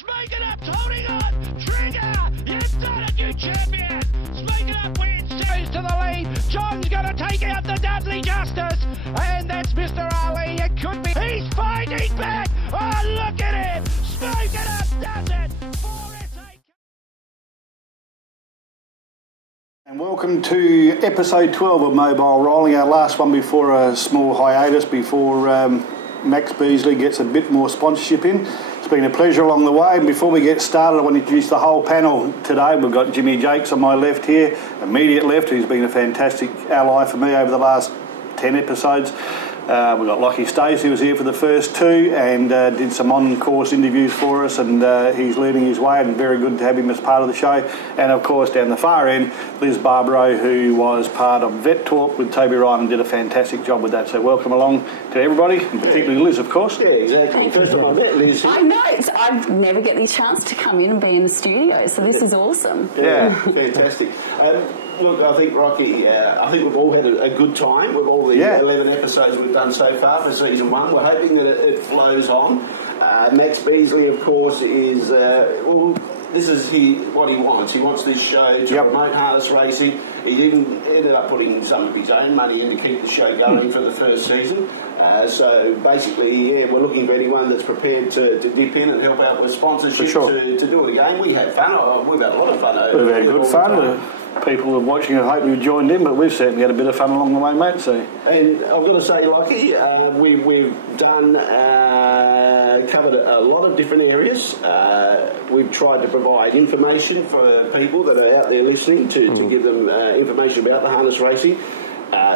Speak it up, holding on, Trigger, you've done it, you champion. Speak it up, wins, goes to the lead. John's going to take out the Dudley Justice, and that's Mr. Ali. It could be, he's fighting back. Oh, look at him. Speak it up, does it. And welcome to episode 12 of Mobile Rolling, our last one before a small hiatus, before Max Beasley gets a bit more sponsorship in. It's been a pleasure along the way, and before we get started I want to introduce the whole panel today. We've got Jimmy Jacques on my left here, immediate left, who's been a fantastic ally for me over the last 10 episodes. We've got Lachie Stace, who was here for the first two and did some on-course interviews for us, and he's leading his way, and very good to have him as part of the show. And of course down the far end, Liz Barbaro, who was part of Vet Talk with Toby Ryan and did a fantastic job with that. So welcome along to everybody, and particularly Liz, of course. Yeah, exactly. First time I met Liz. I know. I never get the chance to come in and be in the studio, so this is awesome. Yeah, fantastic. Look, I think, Rocky, I think we've all had a good time with all the 11 episodes we've done so far for season one. We're hoping that it flows on. Max Beasley, of course, is, well, this is what he wants. He wants this show to promote harness racing. He ended up putting some of his own money in to keep the show going for the first season. So basically, yeah, we're looking for anyone that's prepared to dip in and help out with sponsorship to do it again. We had fun. We've had a lot of fun. We've had good fun. People are watching, I hope you've joined in, but we've certainly had a bit of fun along the way, mate. So, and I've got to say, Lachie, we've done covered a lot of different areas. We've tried to provide information for people that are out there listening to give them information about the harness racing.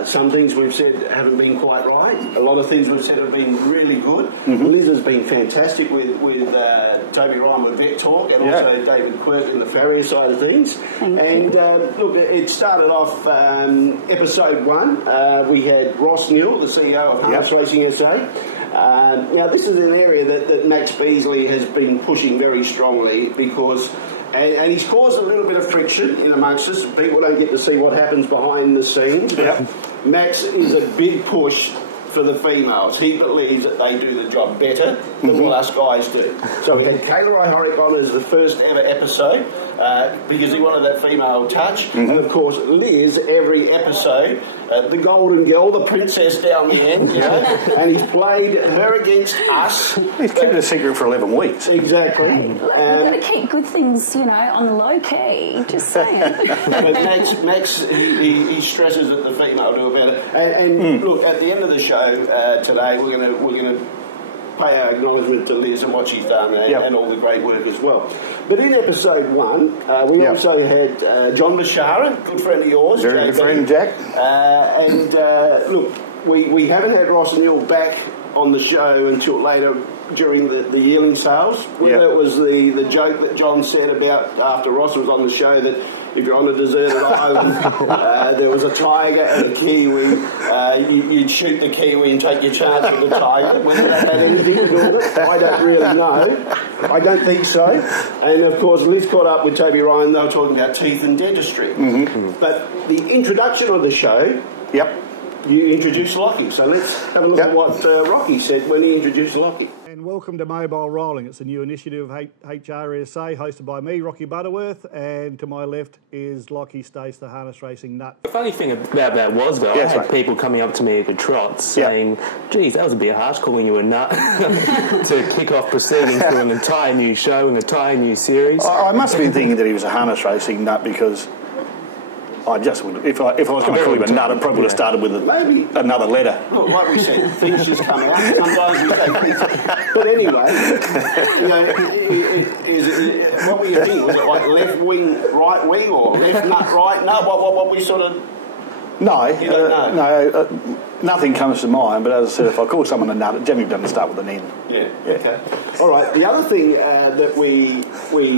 Some things we've said haven't been quite right. A lot of things we've said have been really good. Liz has been fantastic with Toby Ryan with Vet Talk, and also David Quirk in the farrier side of things. Look, it started off episode one. We had Ross Neal, the CEO of Harness Racing SA. Now, this is an area that Max Beasley has been pushing very strongly because... And he's caused a little bit of friction in amongst us. People don't get to see what happens behind the scenes. Max is a big push for the females. He believes that they do the job better than what us guys do. So we had Kayla Ihoric on as the first ever episode because he wanted that female touch. And of course, Liz, every episode, the golden girl, the princess down the end, you know, and he's played her against us. He's kept it a secret for 11 weeks. Exactly. We've got to keep good things, you know, on the low key, just saying. But Max he stresses that the female do about it. And look, at the end of the show today, we're gonna pay our acknowledgement to Liz and what she's done and all the great work as well. But in episode one, we also had John Bashara, good friend of yours. Very good friend, Jack. Look, we haven't had Ross Neal back on the show until later during the yearling sales. Whether it was the joke that John said about after Ross was on the show that if you're on a deserted island, there was a tiger and a kiwi, you'd shoot the kiwi and take your chance with the tiger. Whether that had anything to do with it, I don't really know. I don't think so. And of course, Liz caught up with Toby Ryan. They were talking about teeth and dentistry. But the introduction of the show, you introduced Lachie. So let's have a look at what Rocky said when he introduced Lachie. And welcome to Mobile Rolling. It's a new initiative of HRSA, hosted by me, Rocky Butterworth, and to my left is Lachie Stace, the harness racing nut. The funny thing about that was, though, I had people coming up to me at the trots saying, geez, that was a bit harsh calling you a nut to kick off proceedings for an entire new show, an entire new series. I must have been thinking that he was a harness racing nut because... I just would, if I was going to call him a nut, I probably would have started with another letter. Look, like we said, things just come out. Sometimes we say but anyway, you know, what were you thinking? Was it like left wing, right wing, or left nut, right? No, what we sort of... No, you don't know. Nothing comes to mind, but as I said, if I call someone a nut, it generally doesn't start with an N. Okay. All right, the other thing that we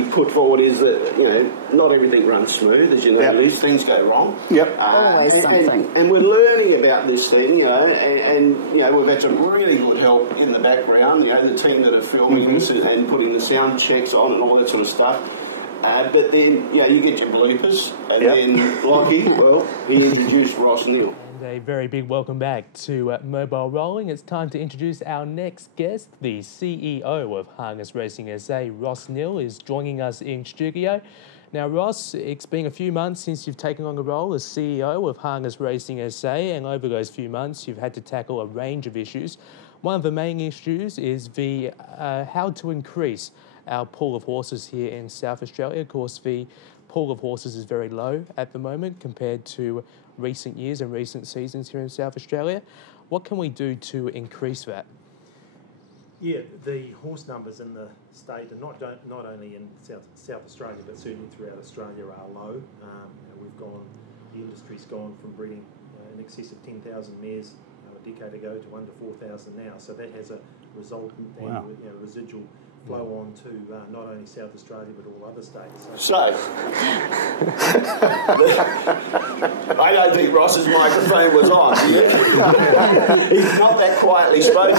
put forward is that, you know, not everything runs smooth, as you know, these things go wrong. Always something. And we're learning about this thing, you know, and you know, we've had some really good help in the background, you know, the team that are filming this and putting the sound checks on and all that sort of stuff. But then, you know, you get your bloopers, and then Lachie, well, he introduced Ross Neal. A very big welcome back to Mobile Rolling. It's time to introduce our next guest. The CEO of Harness Racing SA, Ross Neal, is joining us in studio. Now, Ross, it's been a few months since you've taken on the role as CEO of Harness Racing SA, and over those few months you've had to tackle a range of issues. One of the main issues is the how to increase our pool of horses here in South Australia. Of course, the pool of horses is very low at the moment compared to recent years and recent seasons here in South Australia. What can we do to increase that? Yeah, the horse numbers in the state, and not only in South Australia, but certainly throughout Australia, are low. The industry's gone from breeding in excess of 10,000 mares a decade ago to under 4,000 now. So that has a resultant and residual flow on to not only South Australia but all other states. So I don't think Ross's microphone was on. He's not that quietly spoken.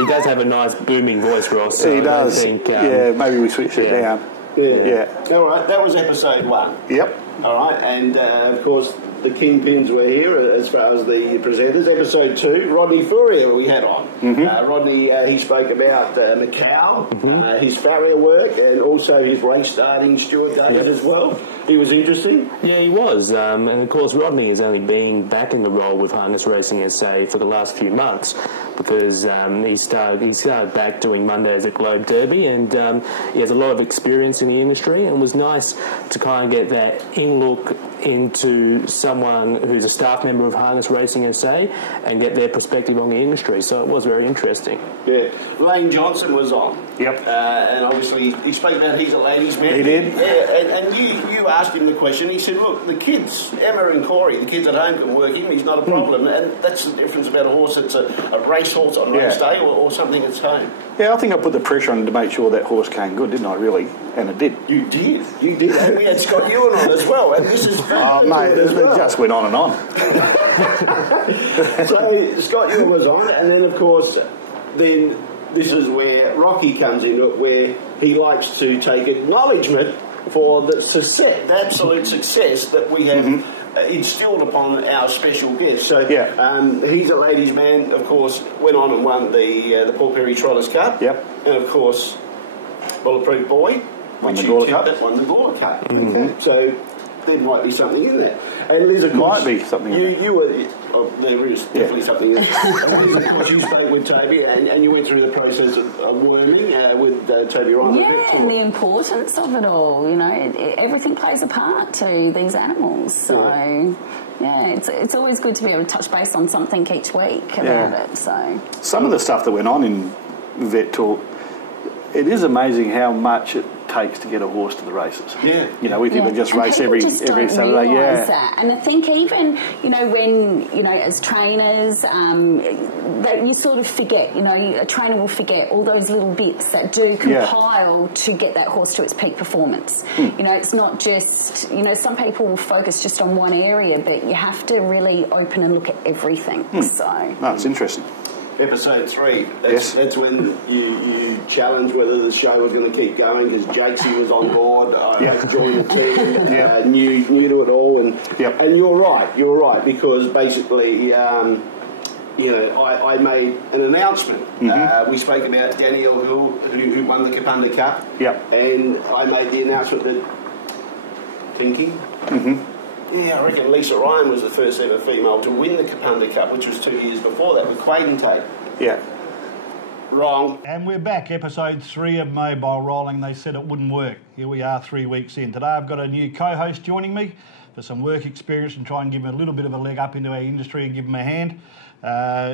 He does have a nice booming voice, Ross. So he does. Maybe we switch it down. Yeah. All right, that was episode 1. Yep. All right, and of course the kingpins were here as far as the presenters. Episode 2, Rodney Fourier we had on. Rodney, he spoke about Macau, his farrier work, and also his race starting Stuart David as well. He was interesting. Yeah, he was. And of course, Rodney has only been back in the role with Harness Racing SA for the last few months because he started back doing Mondays at Globe Derby, and he has a lot of experience in the industry, and it was nice to kind of get that in-look into someone who's a staff member of Harness Racing SA and get their perspective on the industry. So it was very interesting. Yeah. Lane Johnson was on. Yep. And obviously he spoke about he's a ladies' man. He did. Yeah, and you asked him the question. He said, look, the kids, Emma and Corey, the kids at home can work him. He's not a problem. And that's the difference about a horse that's a racehorse on race day or something that's home. Yeah, I think I put the pressure on to make sure that horse came good, didn't I, really? And it did. You did. And we had Scott Ewan on as well. And this is mate, it just went on and on. So Scott Ewan was on, and then, of course, then this is where Rocky comes in, where he likes to take acknowledgement for the success, the absolute success that we have instilled upon our special guest. So he's a ladies' man, of course, went on and won the Paul Perry Trotters Cup. Yep. And, of course, Bulletproof Boy. Won the Gawler Cup. Won the Gawler Cup. So there might be something in there. And Liz, of course, might be something in there. You were, there is definitely something in there. And Liz, of course, you spoke with Toby and you went through the process of worming with Toby Ryan. Yeah, and the importance of it all, you know, everything plays a part to these animals. So, yeah, it's always good to be able to touch base on something each week about it. So some of the stuff that went on in Vet Talk, it is amazing how much it takes to get a horse to the races. Yeah. You know, we think they just race every Saturday. That. And I think even, you know, when, you know, as trainers, that you sort of forget, you know, a trainer will forget all those little bits that do compile to get that horse to its peak performance. You know, it's not just, you know, some people will focus just on one area, but you have to really open and look at everything. So. No, it's interesting. Episode 3. That's when you challenged whether the show was going to keep going because Jacques was on board. I joined the team. New to it all, and you're right because basically, you know, I made an announcement. We spoke about Danielle Hill who won the Kapunda Cup. And I made the announcement that thinking. Yeah, I reckon Lisa Ryan was the first ever female to win the Kapunda Cup, which was 2 years before that with Quaden Tape. Yeah. Wrong. And we're back, episode 3 of Mobile Rolling. They said it wouldn't work. Here we are 3 weeks in. Today I've got a new co-host joining me for some work experience and try and give him a little bit of a leg up into our industry and give him a hand.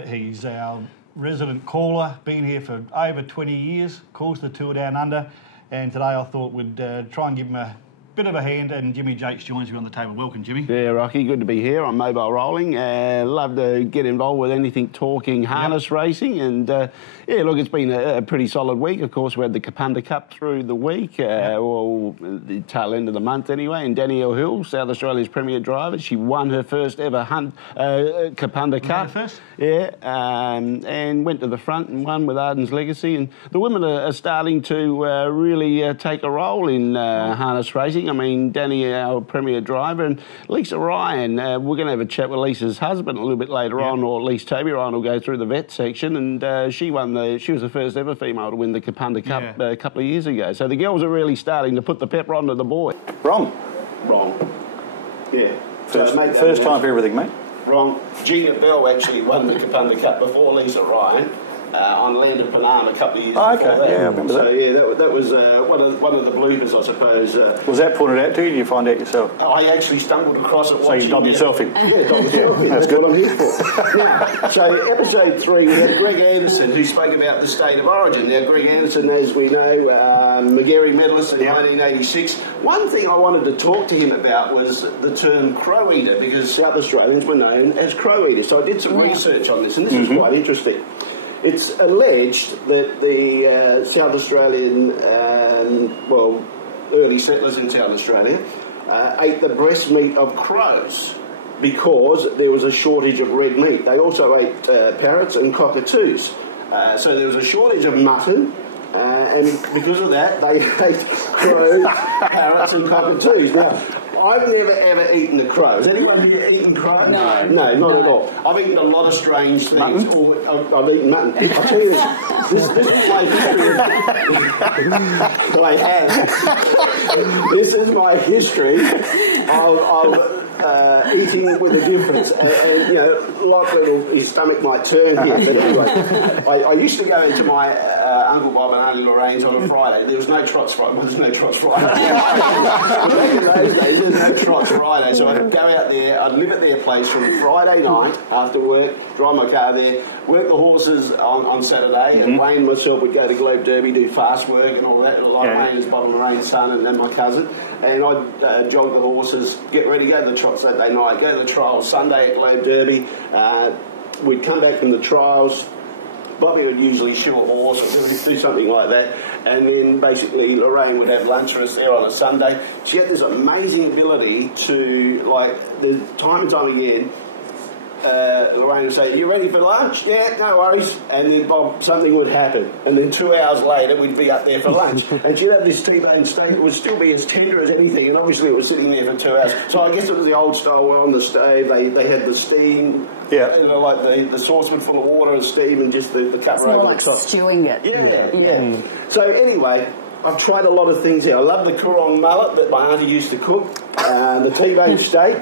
He's our resident caller, been here for over 20 years, calls the tour down under, and today I thought we'd try and give him a bit of a hand, and Jimmy Jacques joins me on the table. Welcome, Jimmy. Yeah, Rocky, good to be here on Mobile Rolling. Love to get involved with anything talking harness racing, and yeah, look, it's been a pretty solid week. Of course, we had the Kapunda Cup through the week, well, the tail end of the month anyway, and Danielle Hill, South Australia's premier driver, she won her first ever Kapunda Cup. First? Yeah, and went to the front and won with Arden's Legacy, and the women are starting to really take a role in harness racing. amazing. I mean, Danny, our premier driver, and Lisa Ryan. We're going to have a chat with Lisa's husband a little bit later on, or at least Toby Ryan will go through the vet section, and she was the first ever female to win the Kapunda Cup a couple of years ago. So the girls are really starting to put the pepper onto the boy. Wrong. Yeah. First time for everything, mate. Wrong. Gina Bell actually won the Kapunda Cup before Lisa Ryan. On land of Panama a couple of years before that. Yeah, I remember that. So, yeah, that was one of the bloopers, I suppose. Was that pointed out to you, or did you find out yourself? I actually stumbled across it. So you dubbed yourself in? Yeah, dubbed myself in. That's good. What I'm here for. Now, so episode 3, we had Greg Anderson, who spoke about the state of origin. Now, Greg Anderson, as we know, McGarry medalist in 1986. One thing I wanted to talk to him about was the term crow eater, because South Australians were known as crow eaters. So I did some research on this, and this is quite interesting. It's alleged that the South Australian, early settlers in South Australia ate the breast meat of crows because there was a shortage of red meat. They also ate parrots and cockatoos. So there was a shortage of mutton, and because of that, they ate crows, parrots and cockatoos. Now, I've never ever eaten a crow. Has anyone here eaten crow? No. No, not at all. I've eaten a lot of strange things. I've eaten mutton. I'll tell you this is my history. This is my history of eating with a difference. And you know, like his stomach might turn here. But anyway, I used to go into my Uncle Bob and Auntie Lorraine's on a Friday. There was no Trots Friday. Well, there's no Trots Friday. Back in those days, there was no Trots Friday. So I'd go out there, I'd live at their place from Friday night after work, drive my car there, work the horses on Saturday, and Wayne and myself would go to Globe Derby, do fast work and all that, like Wayne is Bob and Lorraine's son and then my cousin. And I'd jog the horses, get ready, go to the trot Saturday night, go to the trials Sunday at Globe Derby. We'd come back from the trials. Bobby would usually shoe a horse or do something like that, and then basically Lorraine would have lunch for us there on a Sunday. She had this amazing ability to, like, the time and time again, Lorraine would say, "You ready for lunch?" "Yeah, no worries." And then Bob, something would happen, and then 2 hours later we'd be up there for lunch. And she'd have this T-bone steak. It would still be as tender as anything, and obviously it was sitting there for 2 hours. So I guess it was the old style where on the stove they had the steam. Yeah. You know, like the saucepan full of water and steam and just the cup over like the top. stewing it. Yeah. So anyway, I've tried a lot of things here. I love the Coorong mullet that my auntie used to cook, the T-bone steak.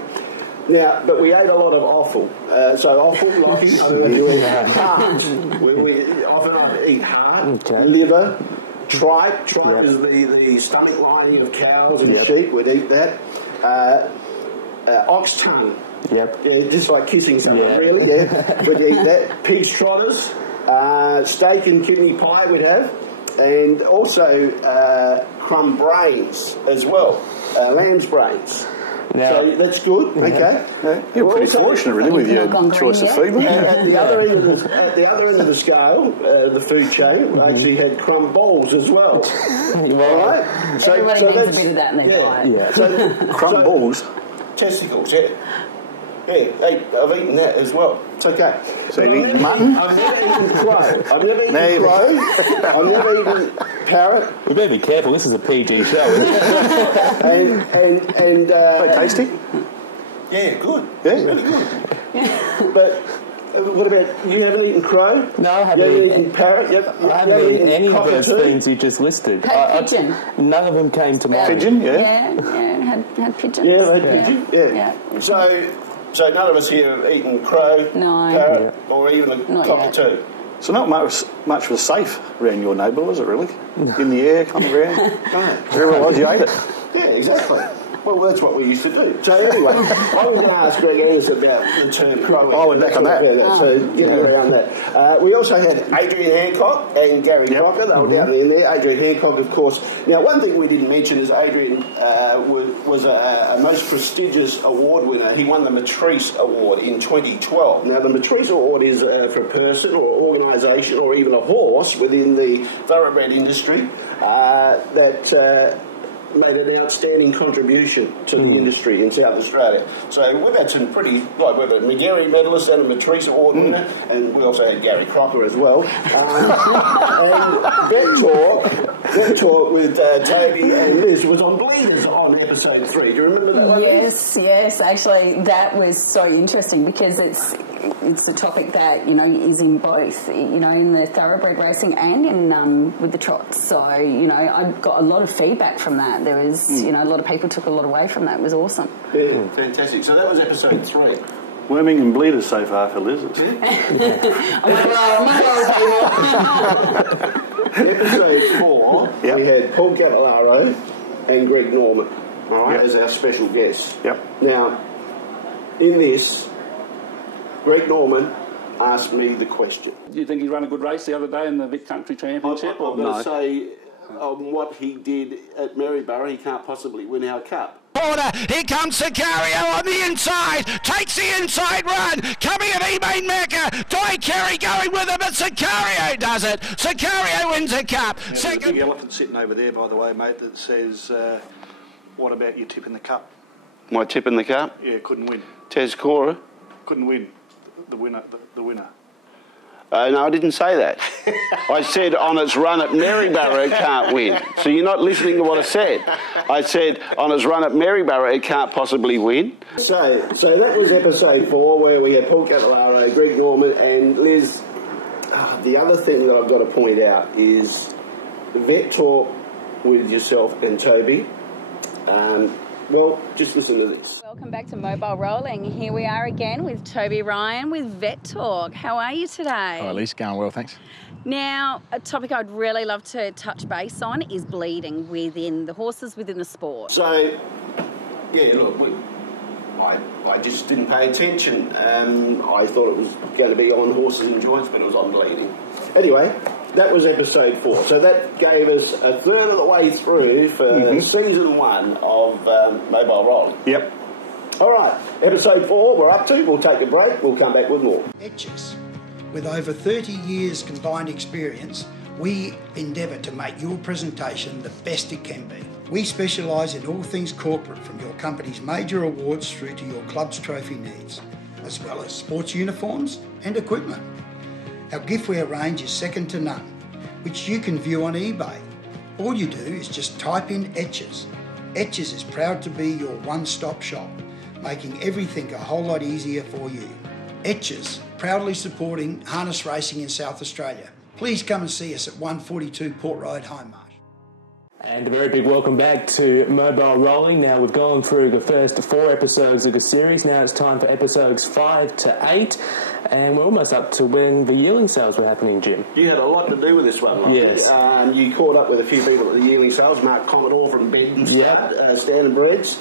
Now, but we ate a lot of offal. So offal, Lachie, I don't know if you eat heart. We often eat heart, liver, tripe. Tripe is the stomach lining of cows and sheep. We'd eat that. Ox tongue. Yep. Yeah, just like kissing someone, really. Yeah. We'd eat that. Peach trotters, steak and kidney pie we'd have, and also crumb brains as well, lamb's brains. Now, so that's good. Okay. You're pretty fortunate, really, with your choice of food. At the other end of the scale, the food chain, we actually had crumb balls as well. Right. So everybody needs a bit of that in their diet. Yeah. So, crumb balls. Testicles, yeah, I've eaten that as well. It's okay. So you've eaten mutton? I've never eaten crow. I've never eaten crow. I've never eaten parrot. We better be careful. This is a PG show. and very tasty. Yeah, good. Yeah, really good. But what about you? Haven't eaten crow? No, I haven't eaten parrot. I haven't eaten any of those things you just listed. Pigeon. None of them came to mind. Pigeon, had pigeon. Yeah, I had pigeon. Yeah. So none of us here have eaten crow, parrot, or even a cockatoo. So not much was safe around your neighbour, was it really? In the air, coming around. No. Wherever it was, you ate it. Yeah, exactly. Well, that's what we used to do. So anyway, I was going to ask Greg Anderson about the term crow. I went back on that. So getting around that. We also had Adrian Hancock and Gary Crocker. They were down there. Adrian Hancock, of course. Now, one thing we didn't mention is Adrian was a most prestigious award winner. He won the Matrice Award in 2012. Now, the Matrice Award is for a person or organisation or even a horse within the thoroughbred industry that made an outstanding contribution to the industry in South Australia. So we've had some pretty, we've had a McGarry medalist and a Matrice Award winner, and we also had Gary Crocker as well. And Vet Talk That talk with Toby and Liz was on Bleeders on episode 3. Do you remember that one? Yes. Actually, that was so interesting because it's a topic that, you know, is in both, you know, in the thoroughbred racing and in with the trots. So, you know, I got a lot of feedback from that. There was, you know, a lot of people took a lot away from that. It was awesome. Yeah, fantastic. So that was episode 3. Worming and bleeders so far for Liz. Episode 4, we had Paul Catalaro and Greg Norman, all right, as our special guests. Yep. Now, in this, Greg Norman asked me the question. Do you think he ran a good race the other day in the Vic Country Championship? I'm going to say on what he did at Maryborough, he can't possibly win our cup. Here comes Sicario on the inside, takes the inside run, coming at Emain Mecca, Di Carey going with him, but Sicario does it. Sicario wins a cup. There's a big elephant sitting over there, by the way, mate, that says, what about your tip in the cup? My tip in the cup? Yeah, couldn't win. Tez Cora? Couldn't win. The winner. The winner. No, I didn't say that. I said on its run at Maryborough it can't win. So you're not listening to what I said. I said on its run at Maryborough it can't possibly win. So that was episode 4 where we had Paul Catalaro, Greg Norman and Liz. The other thing that I've got to point out is vet talk with yourself and Toby. Well, just listen to this. Welcome back to Mobile Rolling. Here we are again with Toby Ryan with Vet Talk. How are you today? Hi, Elise. Going well, thanks. Now, a topic I'd really love to touch base on is bleeding within the horses within the sport. So, yeah, look, I just didn't pay attention. I thought it was going to be on horses and joints, but it was on bleeding. Anyway, that was episode 4. So that gave us a third of the way through for season 1 of Mobile Rolling. Yep. All right, episode 4 we're up to. We'll take a break. We'll come back with more. Etches. With over 30 years combined experience, we endeavour to make your presentation the best it can be. We specialise in all things corporate, from your company's major awards through to your club's trophy needs, as well as sports uniforms and equipment. Our giftware range is second to none, which you can view on eBay. All you do is just type in Etches. Etches is proud to be your one-stop shop, making everything a whole lot easier for you. Etches, proudly supporting harness racing in South Australia. Please come and see us at 142 Port Road, Hindmarsh. And a very big welcome back to Mobile Rolling. Now we've gone through the first 4 episodes of the series. Now it's time for episodes 5 to 8. And we're almost up to when the yearling sales were happening, Jim. You had a lot to do with this one, Lachie. Yes. You caught up with a few people at the yearling sales. Mark Commodore from Bedden Standard Breeds.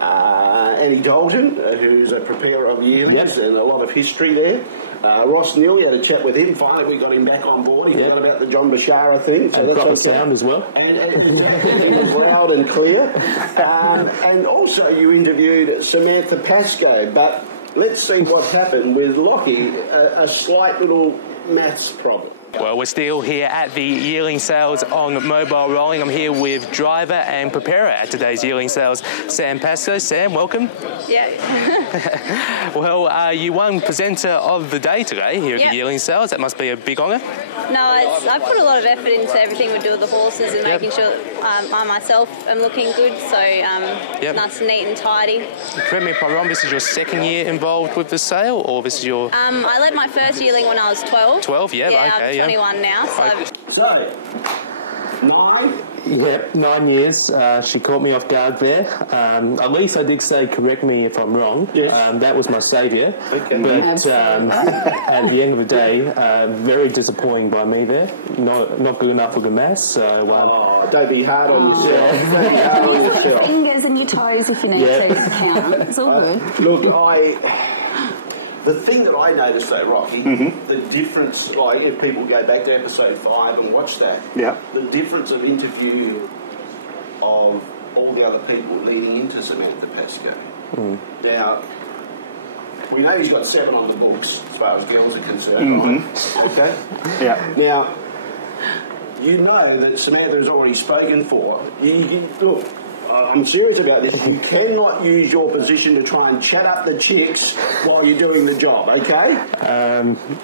Annie Dalton, who's a preparer of yearlings and a lot of history there. Ross Neal, you had a chat with him. Finally, we got him back on board. He forgot about the John Bashara thing. So and that's proper sound as well. And he was loud and clear. And also, you interviewed Samantha Pascoe. But let's see what happened with Lachie, a slight little maths problem. Well, we're still here at the yearling sales on Mobile Rolling. I'm here with driver and preparer at today's yearling sales, Sam Pascoe. Sam, welcome. Yeah. Well, you won presenter of the day today here at the yearling sales. That must be a big honour. No, I put a lot of effort into everything we do with the horses and making sure I myself am looking good, so nice and neat and tidy. Correct me if I'm wrong, this is your second year involved with the sale, or this is your... I led my first yearling when I was 12. 12, okay, I'm 21 now, So, 9? Yep, 9 years. She caught me off guard there. At least I did say, correct me if I'm wrong. Yes. That was my saviour. Okay. But at the end of the day, very disappointing by me there. Not good enough for the maths. So, don't be hard on yourself. Don't be hard on yourself. Your fingers and your toes if you need to count. It's all good. Look, the thing that I noticed though, Rocky, the difference, like if people go back to episode 5 and watch that, the difference of interview of all the other people leading into Samantha Pascoe. Now, we know he's got 7 on the books as far as girls are concerned, right? Okay? Yeah. Now, you know that Samantha has already spoken for. Look, I'm serious about this. You cannot use your position to try and chat up the chicks while you're doing the job, okay?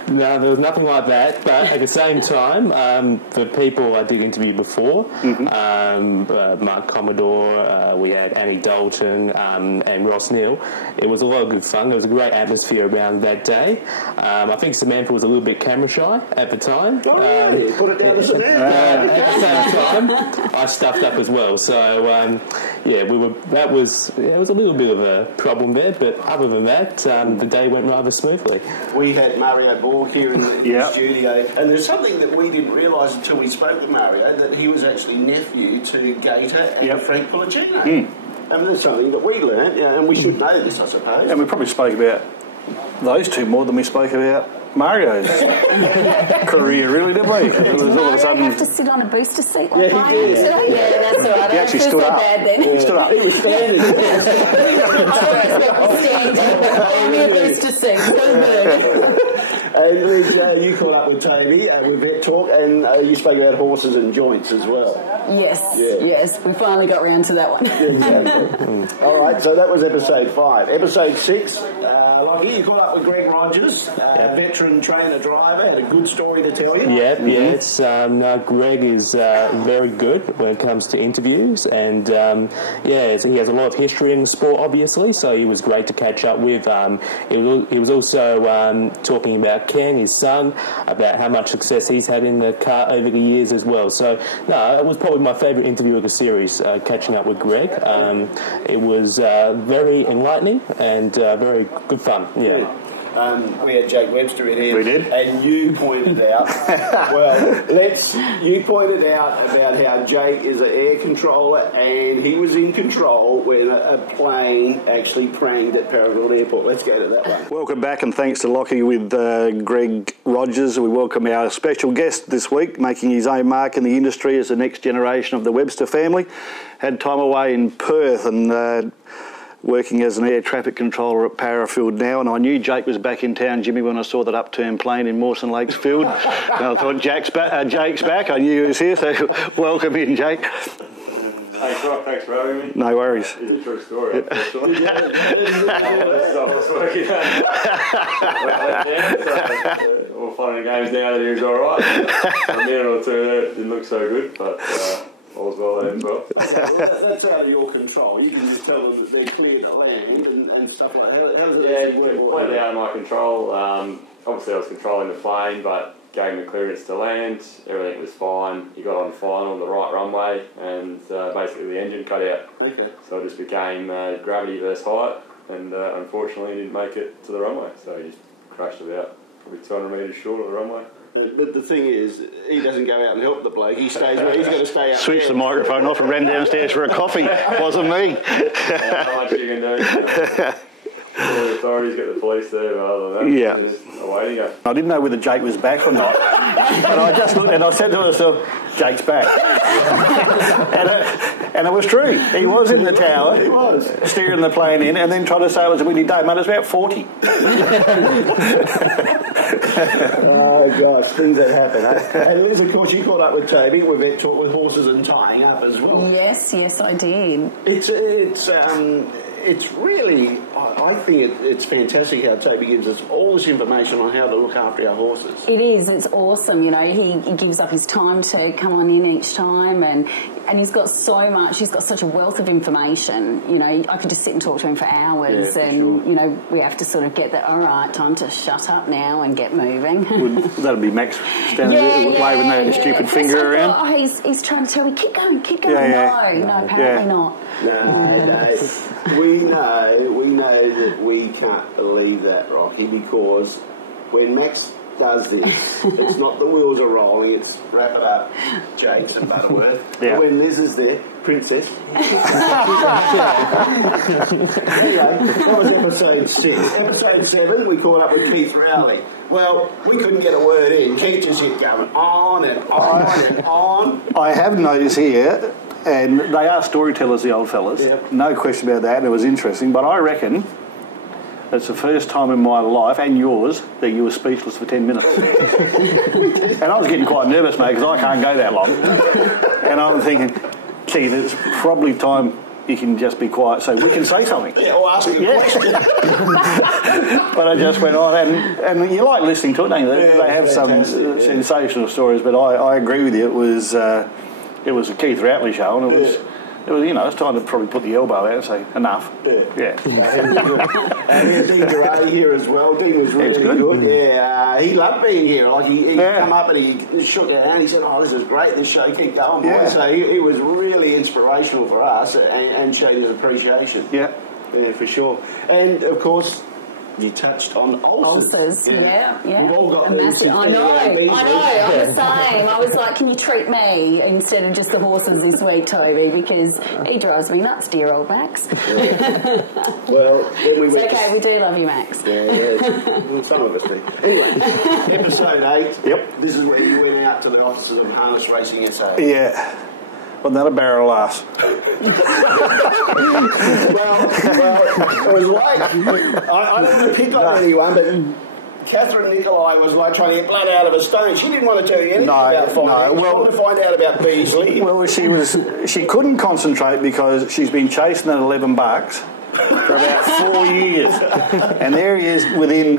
No, there was nothing like that. But at the same time, the people I did interview before, Mark Commodore, we had Annie Dalton and Ross Neal, it was a lot of good fun. There was a great atmosphere around that day. I think Samantha was a little bit camera shy at the time. Oh, really? Put it down to Samantha. At the same time, I stuffed up as well. So, it was a little bit of a problem there, but other than that, the day went rather smoothly. We had Mario Borg here in the studio, and there's something that we didn't realise until we spoke with Mario, that he was actually nephew to Gator and Frank Policino. And there's something that we learned, and we should know this, I suppose. And we probably spoke about those two more than we spoke about Mario's career, really, didn't we? It was all of a sudden. Have to sit on a booster seat like he Brian did. today? Yeah, that's all right. He actually stood up. He stood up. He was standing. Only a booster seat. And Liz, you caught up with Toby with Vet Talk, and you spoke about horses and joints as well. Yes, we finally got round to that one. Exactly. All right, so that was episode 5. Episode 6, Lachie, you caught up with Greg Rogers, veteran trainer driver, had a good story to tell you. Yes. Greg is very good when it comes to interviews, and he has a lot of history in the sport, obviously, so he was great to catch up with. He was also talking about Ken, his son, about how much success he's had in the car over the years as well. So, it was probably my favourite interview of the series, catching up with Greg. It was very enlightening and very good fun. Yeah. We had Jake Webster in here. We did. And you pointed out, you pointed out about how Jake is an air controller, and he was in control when a plane actually pranged at Parafield Airport. Let's go to that one. Welcome back, and thanks to Lachie with Greg Rogers. We welcome our special guest this week, making his own mark in the industry as the next generation of the Webster family. Had time away in Perth and working as an air traffic controller at Parafield now, and I knew Jake was back in town, Jimmy, when I saw that upturned plane in Mawson Lakes Field. And I thought, Jake's back. I knew he was here, so welcome in, Jake. Thanks, Rob. Thanks for having me. No worries. It's a true story, unfortunately. All fun and games now that he was all right. A minute or two there, it didn't look so good, but all's well there as well. That's out of your control. You can just tell them that they're clear to land and stuff like that. How does it it's completely out of my control. Obviously I was controlling the plane, but gave him the clearance to land. Everything was fine. He got on final on the right runway, and basically the engine cut out. Okay. So it just became gravity versus height, and unfortunately he didn't make it to the runway. So he just crashed about probably 200 metres short of the runway. But the thing is, he doesn't go out and help the bloke. He stays where he's got to stay out. Switched the microphone off and ran downstairs for a coffee. Wasn't me. Not much you can do. The authorities get the police there, but other than that, just away to go. I didn't know whether Jake was back or not. And I just looked and I said to myself, Jake's back. and it was true. He was in the tower. He was. Steering the plane in and then trying to say it was a windy day. Mate, it was about 40. Oh gosh, things that happen, eh? And Liz, of course, you caught up with Toby. We've been talking with horses and tying up as well. Yes, I did. It's really, I think it's fantastic how Toby gives us all this information on how to look after our horses. It is. It's awesome. You know, he gives up his time to come on in each time, and he's got so much. He's got such a wealth of information. You know, I could just sit and talk to him for hours, and you know, we have to sort of get that. All right, time to shut up now and get moving. That'd be Max standing there waving that stupid finger around. Oh, he's trying to tell me, keep going. No, apparently not. No. We know that we can't believe that, Rocky, because when Max does this, it's not the wheels are rolling, it's wrap it up, Jacques and Butterworth. Yeah. When Liz is there, Princess. Anyway, that was episode 6. Episode 7, we caught up with Keith Rowley. Well, we couldn't get a word in. Keith just kept going on and on and on. I have noticed here, and they are storytellers, the old fellas. Yep. No question about that, and it was interesting. But I reckon it's the first time in my life, and yours, that you were speechless for 10 minutes. And I was getting quite nervous, mate, because I can't go that long. And I'm thinking, gee, it's probably time you can just be quiet so we can say something. Yeah, or ask you a question. But I just went on, and you like listening to it, don't you? They have some sensational stories, but I agree with you. It was a Keith Routley show, and it was, you know, it's time to probably put the elbow out and say, enough. Yeah. And Dean Duray here as well. Dean was really good. Yeah, he loved being here. Like, he come up and he shook our hand. He said, oh, this is great, this show, keep going, boys. So he was really inspirational for us and showed his appreciation. Yeah, for sure. And, of course, you touched on ulcers. Yeah. We've all got I know, I'm the same. I was like, can you treat me instead of just the horses this week, Toby, because he drives me nuts, dear old Max. Well, when we it's okay, we do love you, Max. Yeah. Well, some of us do. Anyway, episode 8. Yep. This is where you went out to the offices of Harness Racing SA. Yeah. Wasn't that a barrel ass? well, it was like, I don't want to pick on anyone, but Catherine Nicolai was like trying to get blood out of a stone. She didn't want to tell you anything about fighting. She wanted to find out about Beasley. Well, she couldn't concentrate because she's been chasing at $11 for about 4 years, and there he is within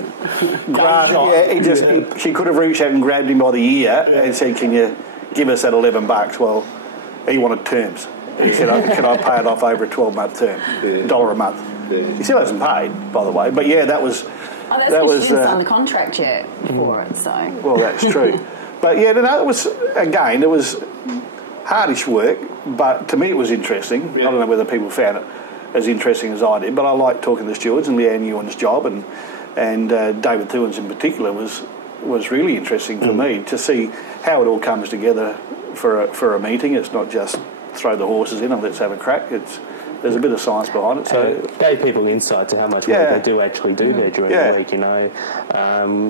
grasp. Yeah, she could have reached out and grabbed him by the ear and said, "Can you give us that $11?" Well, he wanted terms. He said, "Can I pay it off over a 12-month term, $1 a month?" He still hasn't paid, by the way. But yeah, that was. Oh, that's that was. She didn't sign the contract yet for it, so. Well, that's true. But yeah, no, it was hardish work. But to me, it was interesting. I don't know whether people found it as interesting as I did, but I liked talking to stewards and Leanne Ewan's job and David Thewins in particular was really interesting for me to see how it all comes together for a meeting. It's not just throw the horses in and let's have a crack. There's a bit of science behind it. So it gave people insight to how much work they do actually do there during the week. You know,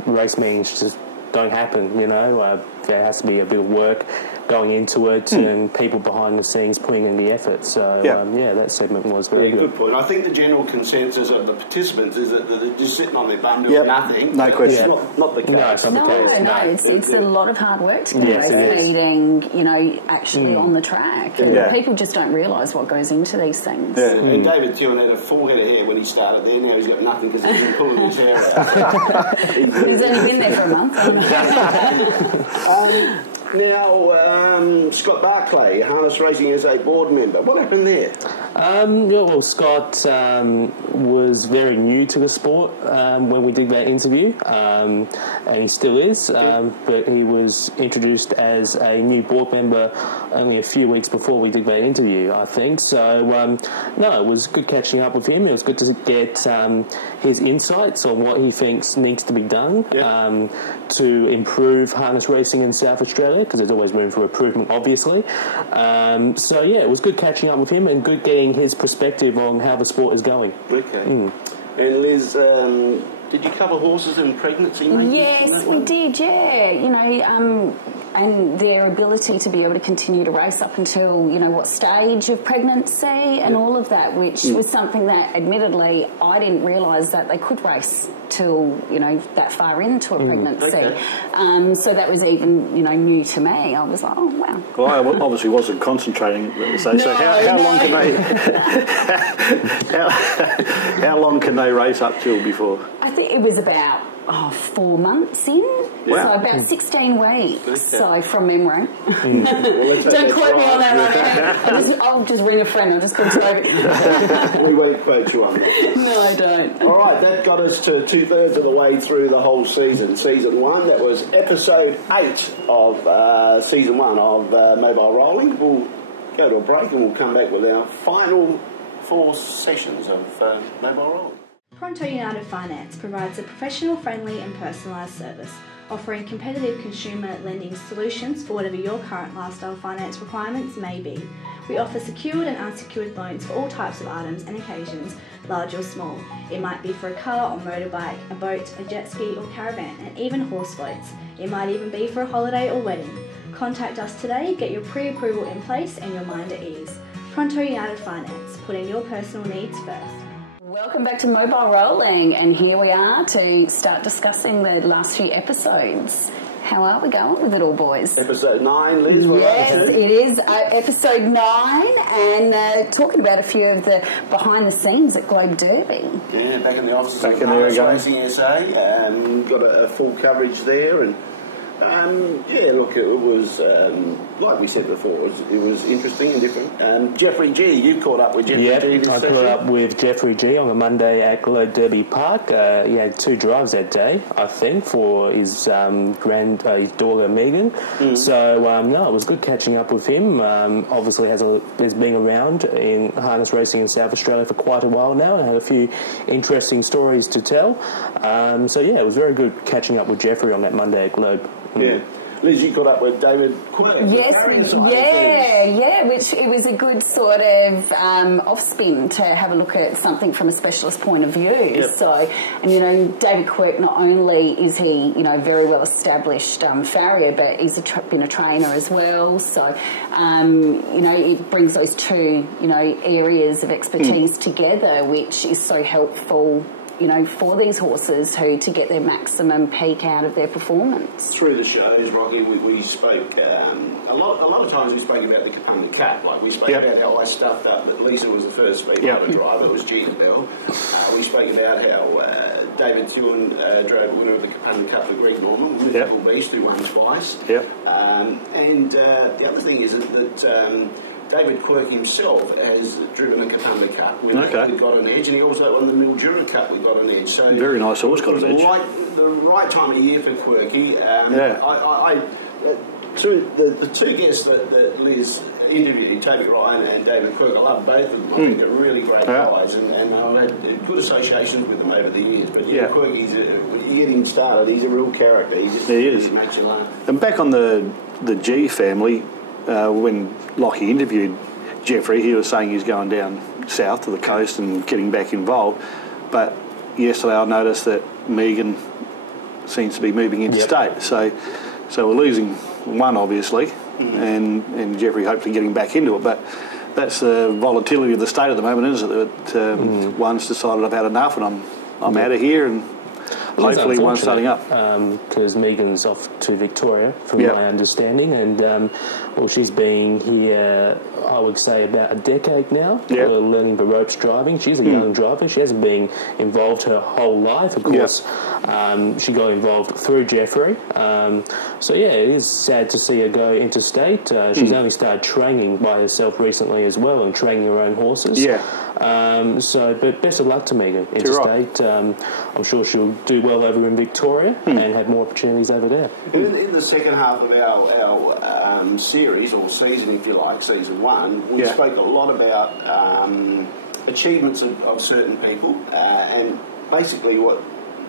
race meetings just don't happen. You know, there has to be a bit of work going into it and people behind the scenes putting in the effort. So that segment was very good point. I think the general consensus of the participants is that they're just sitting on their bum doing nothing. No question. Not the case. No. It's a lot of hard work to get race meeting, you know, actually on the track. And people just don't realise what goes into these things. Yeah. And David Tillman had a full head of hair when he started there. Now he's got nothing because he's been pulling his hair out. He's only been there for a month. Now, Scott Barclay, Harness Racing SA board member. What happened there? Scott was very new to the sport when we did that interview, and he still is, but he was introduced as a new board member only a few weeks before we did that interview, I think. So, it was good catching up with him. It was good to get his insights on what he thinks needs to be done to improve harness racing in South Australia, because there's always room for improvement, obviously. It was good catching up with him and good getting his perspective on how the sport is going. Okay. And Liz, did you cover horses and pregnancy? Yes, we did, You know, and their ability to be able to continue to race up until, you know, what stage of pregnancy and all of that, which was something that, admittedly, I didn't realise that they could race till, you know, that far into a pregnancy. Okay. So that was even, you know, new to me. I was like, oh, wow. Well, I obviously wasn't concentrating. So how long can they... how long can they race up till before? I think it was about 4 months in. Wow. So about 16 weeks, so from memory. Don't quote me on that right now. I'll just ring a friend, I'll just call Toby. We won't quote you on that. No, I don't. All right, that got us to 2/3 of the way through the whole season. Season 1, that was episode 8 of season 1 of Mobile Rolling. We'll go to a break and we'll come back with our final 4 sessions of Mobile Rolling. Pronto United Finance provides a professional, friendly and personalised service, offering competitive consumer lending solutions for whatever your current lifestyle finance requirements may be. We offer secured and unsecured loans for all types of items and occasions, large or small. It might be for a car or motorbike, a boat, a jet ski or caravan, and even horse floats. It might even be for a holiday or wedding. Contact us today, get your pre-approval in place and your mind at ease. Pronto United Finance, putting your personal needs first. Welcome back to Mobile Rolling, and here we are to start discussing the last few episodes. How are we going with it all, boys? Episode 9, Liz. Yes, it is episode 9, and talking about a few of the behind the scenes at Globe Derby. Yeah, back in the offices back of in there again. Racing SA, got a full coverage there, and look, it was like we said before, it was interesting and different. Jeffrey G, you caught up with Jeffrey G this session? I caught up with Jeffrey G on a Monday at Globe Derby Park. He had 2 drives that day, I think, for his his daughter Megan. So it was good catching up with him. Obviously has been around in harness racing in South Australia for quite a while now, and had a few interesting stories to tell. It was very good catching up with Jeffrey on that Monday at Globe. Yeah. Liz, you caught up with David Quirk. Yes, which it was a good sort of off-spin to have a look at something from a specialist point of view. Yep. So, and David Quirk, not only is he, very well established farrier, but he's been a trainer as well. So, it brings those two, areas of expertise together, which is so helpful for these horses to get their maximum peak out of their performance. Through the shows, Rocky, we spoke a lot of times we spoke about the Kapunda Cup. Like we spoke about how I stuffed up that Lisa was the first speedway driver. It was Gina Bell. We spoke about how David Tillman drove a winner of the Kapunda Cup for Greg Norman, Mythical Beast, who won twice. And the other thing is that David Quirk himself has driven a Kapunda Cup with Got an Edge, and he also won the Mildura Cup with Got an Edge. So very nice horse, Got an Edge. The right time of year for Quirky. Through the 2 guests that Liz interviewed, Toby Ryan and David Quirk, I love both of them. I think they're really great guys, and I've had good associations with them over the years. But Quirk, you get him started, he's a real character. He is. And back on the G family, when Lachie interviewed Jeffrey, he was saying he's going down south to the coast and getting back involved. But yesterday I noticed that Megan seems to be moving interstate. So we're losing one, obviously, and Jeffrey hopefully getting back into it. But that's the volatility of the state at the moment, isn't it? That one's decided I've had enough and I'm out of here, and hopefully one's starting up. Because Megan's off to Victoria, from my understanding, and she's been here, I would say, about a decade now, learning the ropes driving. She's a young driver. She hasn't been involved her whole life, of course. She got involved through Jeffrey. It is sad to see her go interstate. She's only started training by herself recently as well, and training her own horses. But best of luck to Megan interstate. I'm sure she'll do well over in Victoria and have more opportunities over there. In the second half of our series, or season if you like, season 1, we spoke a lot about achievements of certain people, and basically what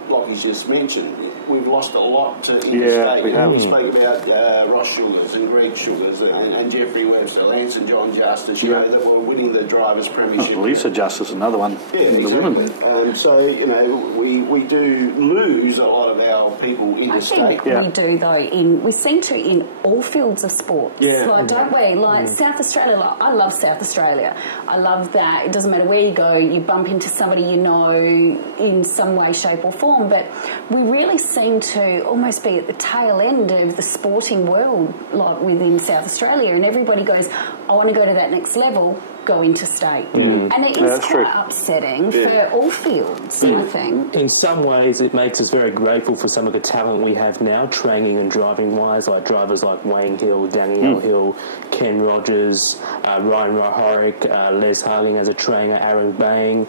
Lockie's just mentioned, we've lost a lot to interstate. We spoke about Ross Sugars and Greg Sugars and Jeffrey Webster, Lance and John Justice, that were winning the Drivers' Premiership. Lisa Justice, another one. The women. So, we do lose a lot of our people interstate. I think we do, though. We seem to in all fields of sports. Don't we? Like South Australia, I love South Australia. I love that. It doesn't matter where you go, you bump into somebody you know in some way, shape or form. But we really seem to almost be at the tail end of the sporting world, like within South Australia, and everybody goes, I want to go to that next level, go interstate. And it is quite upsetting for all fields, I think. In some ways, it makes us very grateful for some of the talent we have now, training and driving-wise, like drivers like Wayne Hill, Danielle Hill, Ken Rogers, Ryan Rahoric, Les Harling as a trainer, Aaron Bang.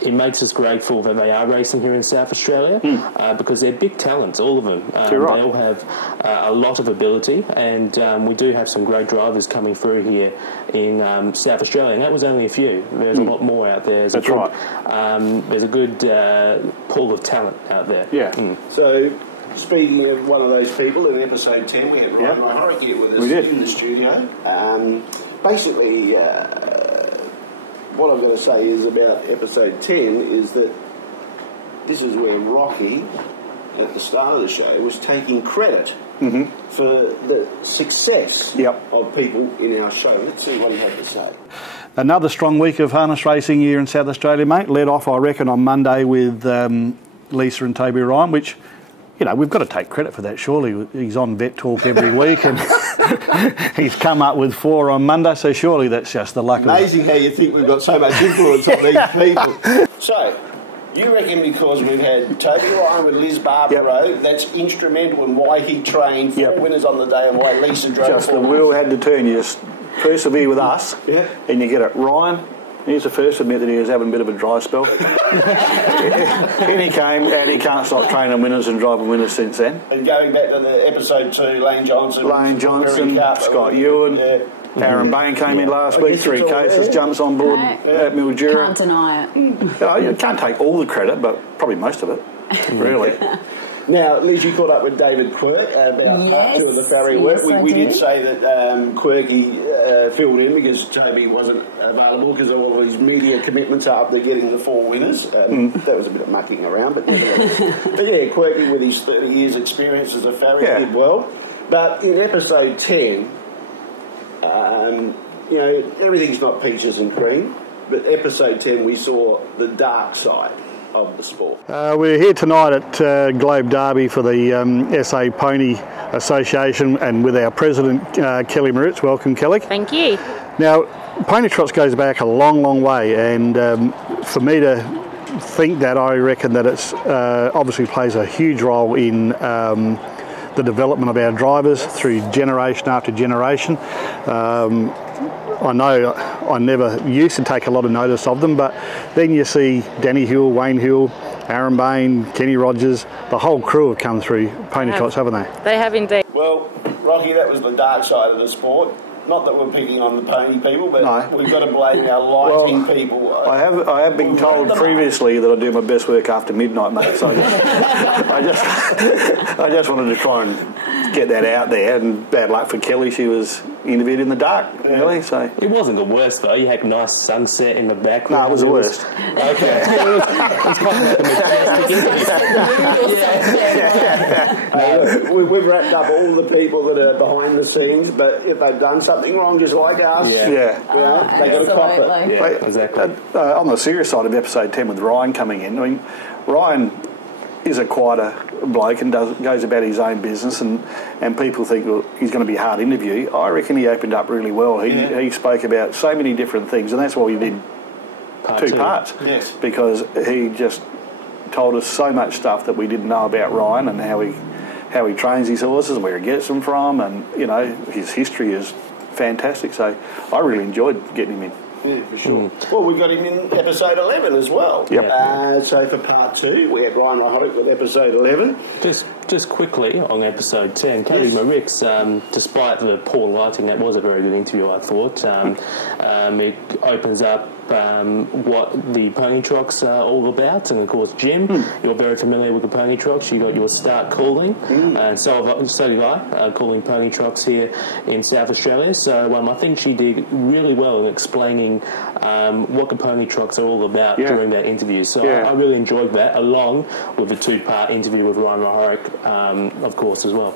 It makes us grateful that they are racing here in South Australia because they're big talents, all of them. They all have a lot of ability, and we do have some great drivers coming through here in South Australia, and that was only a few. There's a lot more out there. There's a good pool of talent out there. So, speaking of one of those people, in episode 10 we had Ryan Rahoric here with us in the studio. Basically, what I've got to say is about episode 10 is that this is where Rocky, at the start of the show, was taking credit for the success of people in our show. Let's see what he had to say. Another strong week of harness racing here in South Australia, mate. Led off, I reckon, on Monday with Lisa and Toby Ryan, which you know, we've got to take credit for that, surely. He's on Vet Talk every week and he's come up with 4 on Monday, so surely that's just the luck of it. Amazing how you think we've got so much influence on these people. So, you reckon because we've had Toby Ryan with Liz Barbaro, that's instrumental in why he trained 4 winners on the day and why Lisa drove just the wheel had to turn. You just persevere with us and you get it. Ryan, he's the first to admit that he was having a bit of a dry spell. In he came, and he can't stop training winners and driving winners since then. And going back to the episode 2, Lane Johnson, Scott Ewan, Aaron Bain came in last week, 3 cases, jumps on board at Mildura. Can't deny it. You can't take all the credit, but probably most of it, really. Now, Liz, you caught up with David Quirk about part 2 of the farrier work. We did say that Quirky filled in because Toby wasn't available because of all these media commitments after getting the 4 winners. That was a bit of mucking around, but yeah, Quirky with his 30 years experience as a farrier did well. But in episode 10, you know, everything's not peaches and cream, but episode 10 we saw the dark side of the sport. We're here tonight at Globe Derby for the SA Pony Association and with our president Kelly Moritz. Welcome, Kelly. Thank you. Now, Pony Trots goes back a long, long way, and for me to think that, I reckon that it's obviously plays a huge role in the development of our drivers through generation after generation. I know I never used to take a lot of notice of them, but then you see Danny Hill, Wayne Hill, Aaron Bain, Kenny Rogers, the whole crew have come through Pony Trots, haven't they? They have indeed. Well, Rocky, that was the dark side of the sport. Not that we're picking on the pony people, but we've got to blame our lighting people. I have been told previously that I do my best work after midnight, mate. So I just wanted to try and get that out there. And bad luck for Kelly, she was interviewed in the dark, really. So it wasn't the worst though. You had nice sunset in the background. No, it was the worst. Okay. We've wrapped up all the people that are behind the scenes, but if they've done something wrong, just like us, they got to cop it. Yeah, exactly. On the serious side of episode 10 with Ryan coming in, I mean, Ryan is a quieter bloke and goes about his own business, and people think, well, he's going to be a hard interview. I reckon he opened up really well. He spoke about so many different things, and that's why we did two parts. Yes. Because he just told us so much stuff that we didn't know about Ryan and how he trains his horses and where he gets them from, and you know, his history is fantastic. So I really enjoyed getting him in. Yeah, for sure. Well, we got him in episode 11 as well. Yep. So for part 2, we had Ryan Rahoric with episode 11. Just quickly on episode 10, Kelly Moritz, despite the poor lighting, that was a very good interview, I thought. It opens up what the pony trocks are all about, and of course, Jim, you're very familiar with the pony trocks. You got your start calling, and so did I, calling pony trocks here in South Australia. So I think she did really well in explaining what the pony trocks are all about during that interview. So I really enjoyed that, along with the 2-part interview with Ryan Rahoric, of course, as well.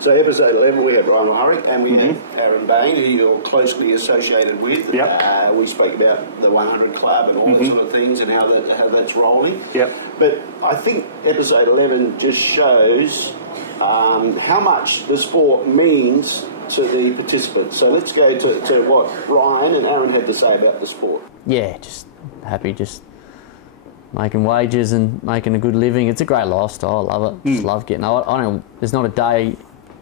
So episode 11 we had Ryan Rahoric and we had Aaron Bain, who you're closely associated with. We spoke about the 100 Club and all that sort of things and how that's rolling. But I think episode 11 just shows how much the sport means to the participants. So let's go to what Ryan and Aaron had to say about the sport. Yeah, just happy, just making wages and making a good living. It's a great lifestyle. I love it. Just love getting. I don't. There's not a day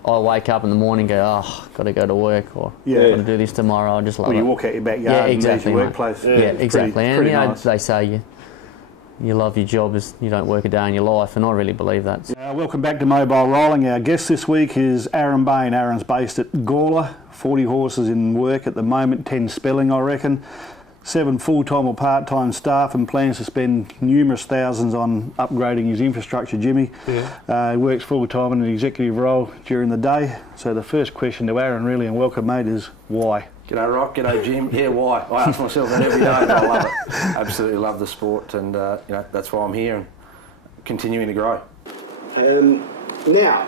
I wake up in the morning and go, oh, got to go to work or got to do this tomorrow. I just love it. You walk out your backyard and there's your workplace. Exactly. Pretty And nice. they say you love your job as you don't work a day in your life, and I really believe that. Welcome back to Mobile Rolling. Our guest this week is Aaron Bain. Aaron's based at Gawler, 40 horses in work at the moment, 10 spelling, I reckon. 7 full-time or part-time staff, and plans to spend numerous thousands on upgrading his infrastructure, Jimmy. He works full-time in an executive role during the day. So the first question to Aaron, really, and welcome, mate, is why? G'day, Rock. G'day, Jim. Yeah, why? I ask myself that every day, and I love it. Absolutely love the sport, and you know, that's why I'm here and continuing to grow. Now,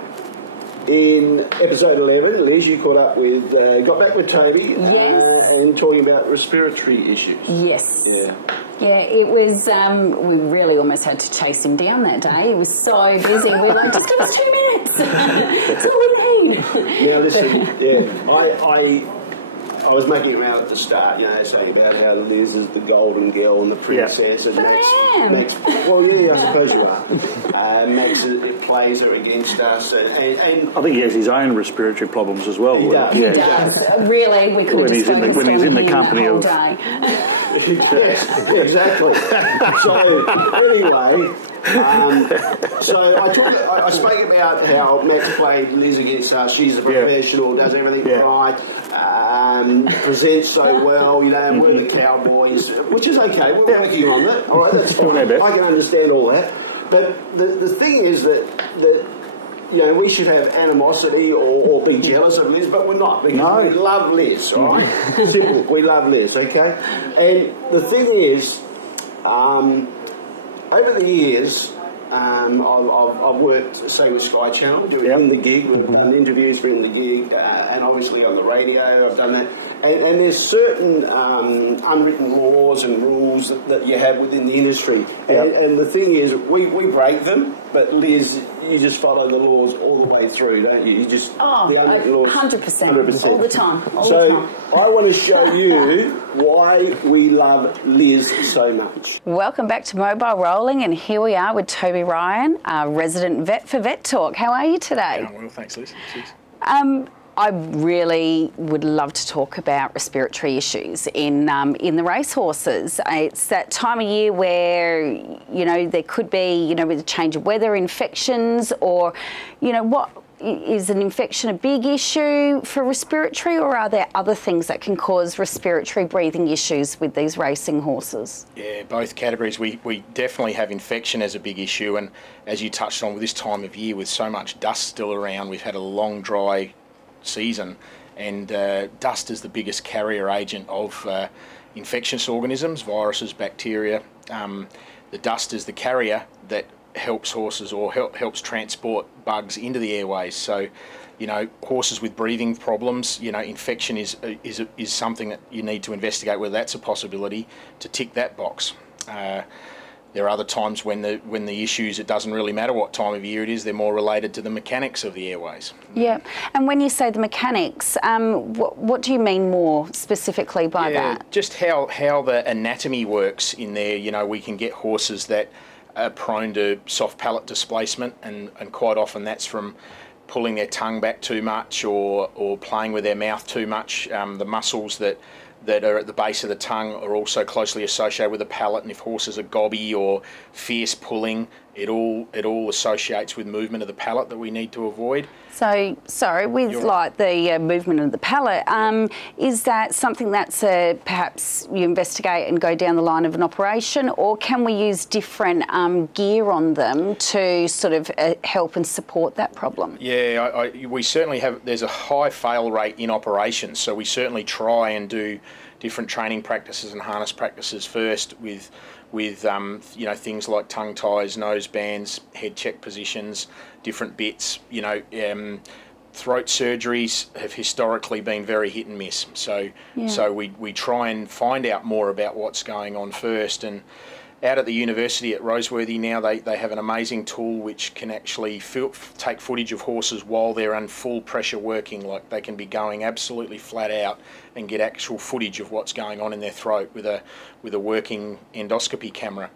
in episode 11, Liz, you caught up with, got back with Toby and talking about respiratory issues. Yes. Yeah. Yeah, it was, we really almost had to chase him down that day. He was so busy. We were like, just give us 2 minutes. That's all we need. Now listen, I was making it around at the start, saying about how Liz is the golden girl and the princess, and Max. Well, yeah, I suppose you are. Max plays her against us, and I think he has his own respiratory problems as well. He does. He does. Really, we could when he's in the company of. Exactly. So anyway. So I spoke about how Max played Liz against us. She's a professional, does everything right, presents so well. We're the cowboys, which is okay. We're working on that. All right, that's fine. I can understand all that. But the thing is that we should have animosity or be jealous of Liz, but we're not, because we love Liz. All right, simple. We love Liz. Okay, and the thing is. Over the years, I've worked, say, with Sky Channel, doing In the Gig. We've done interviews for In the Gig, and obviously on the radio, I've done that. And there's certain unwritten laws and rules that you have within the industry. And the thing is, we break them, but Liz, you just follow the laws all the way through, don't you? You just the unwritten laws, 100%, all the time. I want to show you why we love Liz so much. Welcome back to Mobile Rolling, and here we are with Toby Ryan, our resident vet for Vet Talk. How are you today? Yeah, well, thanks, Liz. Cheers. I really would love to talk about respiratory issues in the racehorses. It's that time of year where, there could be, with a change of weather, infections, or, what is an infection a big issue for respiratory, or are there other things that can cause respiratory breathing issues with these racing horses? Yeah, both categories. We definitely have infection as a big issue, and as you touched on, with this time of year, with so much dust still around, we've had a long, dry season, and dust is the biggest carrier agent of infectious organisms, viruses, bacteria. The dust is the carrier that helps horses or helps transport bugs into the airways. So, horses with breathing problems, infection is something that you need to investigate whether that's a possibility to tick that box. There are other times when the issues, it doesn't really matter what time of year it is, they're more related to the mechanics of the airways. Yeah, and when you say the mechanics, what do you mean more specifically by that? Just how the anatomy works in there. We can get horses that are prone to soft palate displacement, and quite often that's from pulling their tongue back too much or playing with their mouth too much. The muscles that are at the base of the tongue are also closely associated with the palate, and if horses are gobby or fierce pulling, it all associates with movement of the palate that we need to avoid. So, sorry, with the movement of the palate, is that something that's perhaps you investigate and go down the line of an operation, or can we use different gear on them to sort of help and support that problem? Yeah, we certainly have. There's a high fail rate in operations, so we certainly try and do different training practices and harness practices first with things like tongue ties, nose bands, head check positions, different bits. Throat surgeries have historically been very hit and miss. So we try and find out more about what's going on first. And out at the university at Roseworthy now, they have an amazing tool which can actually take footage of horses while they're in full pressure working. Like, they can be going absolutely flat out and get actual footage of what's going on in their throat with a working endoscopy camera.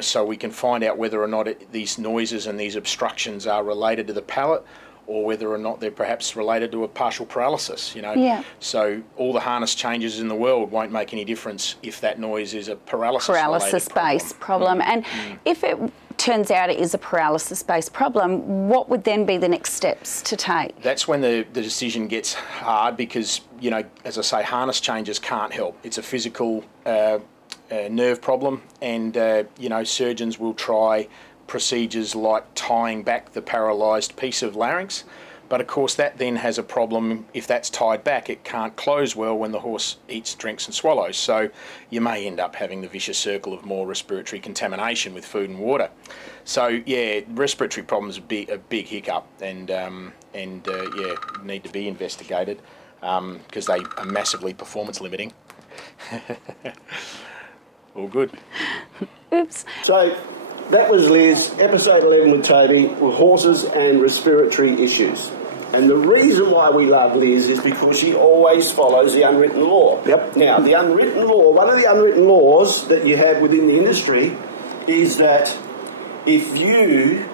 So we can find out whether or not these noises and these obstructions are related to the palate, or whether or not they're perhaps related to a partial paralysis, So all the harness changes in the world won't make any difference if that noise is a paralysis-based problem. And if it turns out it is a paralysis-based problem, what would then be the next steps to take? That's when the decision gets hard, because, as I say, harness changes can't help. It's a physical nerve problem, and, surgeons will try procedures like tying back the paralysed piece of larynx, but of course that then has a problem. If that's tied back, it can't close well when the horse eats, drinks and swallows, so you may end up having the vicious circle of more respiratory contamination with food and water. So respiratory problems are a big hiccup, and need to be investigated because they are massively performance limiting. All good. Oops. So that was Liz, episode 11 with Toby, with horses and respiratory issues. And the reason why we love Liz is because she always follows the unwritten law. Yep. Now, the unwritten law, one of the unwritten laws that you have within the industry is that if you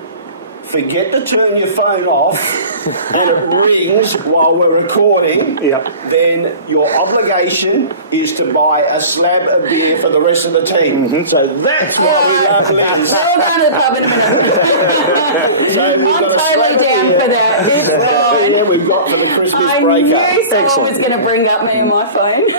forget to turn your phone off and it rings while we're recording, then your obligation is to buy a slab of beer for the rest of the team. So that's why we love Liz. We'll down to the pub in a minute. So we've got a slab of down beer. for that. Yeah, we've got for the Christmas I breakup. knew someone was going to bring up me and my phone.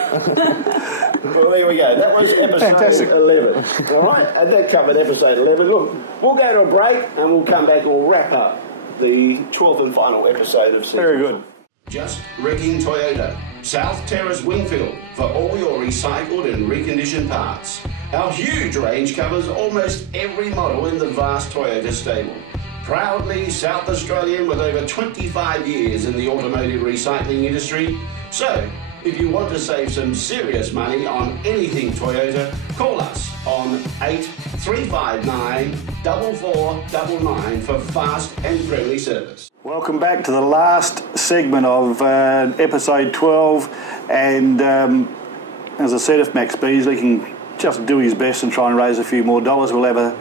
Well, there we go. That was episode 11. All right, and that covered episode 11. Look, we'll go to a break and we'll come back and we'll wrap up the 12th and final episode of season. Very good. Just Wrecking Toyota, South Terrace Wingfield, for all your recycled and reconditioned parts. Our huge range covers almost every model in the vast Toyota stable. Proudly South Australian with over 25 years in the automotive recycling industry. So, if you want to save some serious money on anything Toyota, call us on 8359 4499 for fast and friendly service. Welcome back to the last segment of episode 12, and as I said, if Max Beasley can just do his best and try and raise a few more dollars, we'll have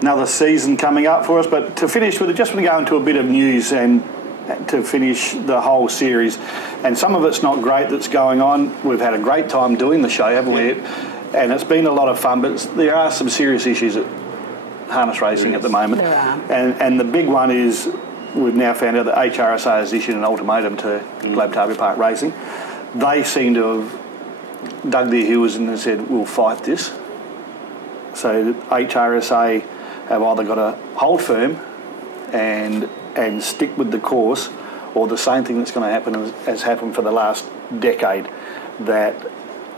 another season coming up for us. But to finish with it, just want to go into a bit of news and to finish the whole series, and some of it's not great that's going on. We've had a great time doing the show, haven't we? And it's been a lot of fun, but there are some serious issues at harness racing at the moment. And the big one is we've now found out that HRSA has issued an ultimatum to Globe Derby Park Racing. They seem to have dug their heels in and said, we'll fight this. So HRSA have either got to hold firm and stick with the course, or the same thing that's going to happen as happened for the last decade, that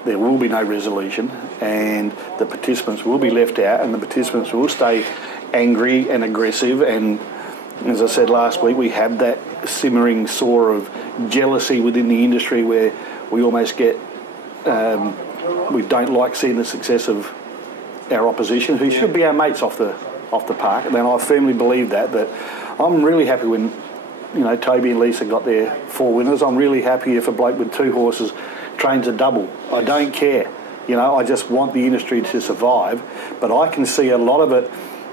there will be no resolution and the participants will be left out and the participants will stay angry and aggressive. And as I said last week, we have that simmering sore of jealousy within the industry where we almost get, we don't like seeing the success of our opposition, who should be our mates off the park. And then I firmly believe that I'm really happy when, Toby and Lisa got their 4 winners. I'm really happy if a bloke with 2 horses trains a double. I don't care. I just want the industry to survive. But I can see a lot of it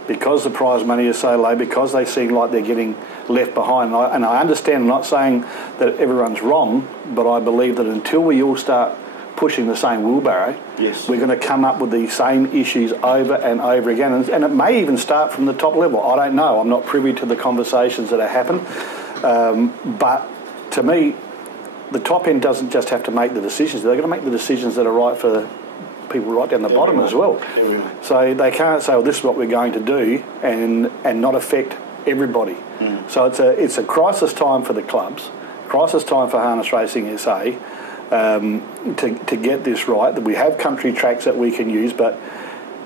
because the prize money is so low, because they seem like they're getting left behind. And I understand, I'm not saying that everyone's wrong, but I believe that until we all start pushing the same wheelbarrow, we're going to come up with these same issues over and over again. And it may even start from the top level. I don't know. I'm not privy to the conversations that have happened. But to me, the top end doesn't just have to make the decisions. They're going to make the decisions that are right for people right down the bottom as well. So they can't say, well, this is what we're going to do and not affect everybody. So it's a crisis time for the clubs, crisis time for Harness Racing SA, to get this right. That we have country tracks that we can use, but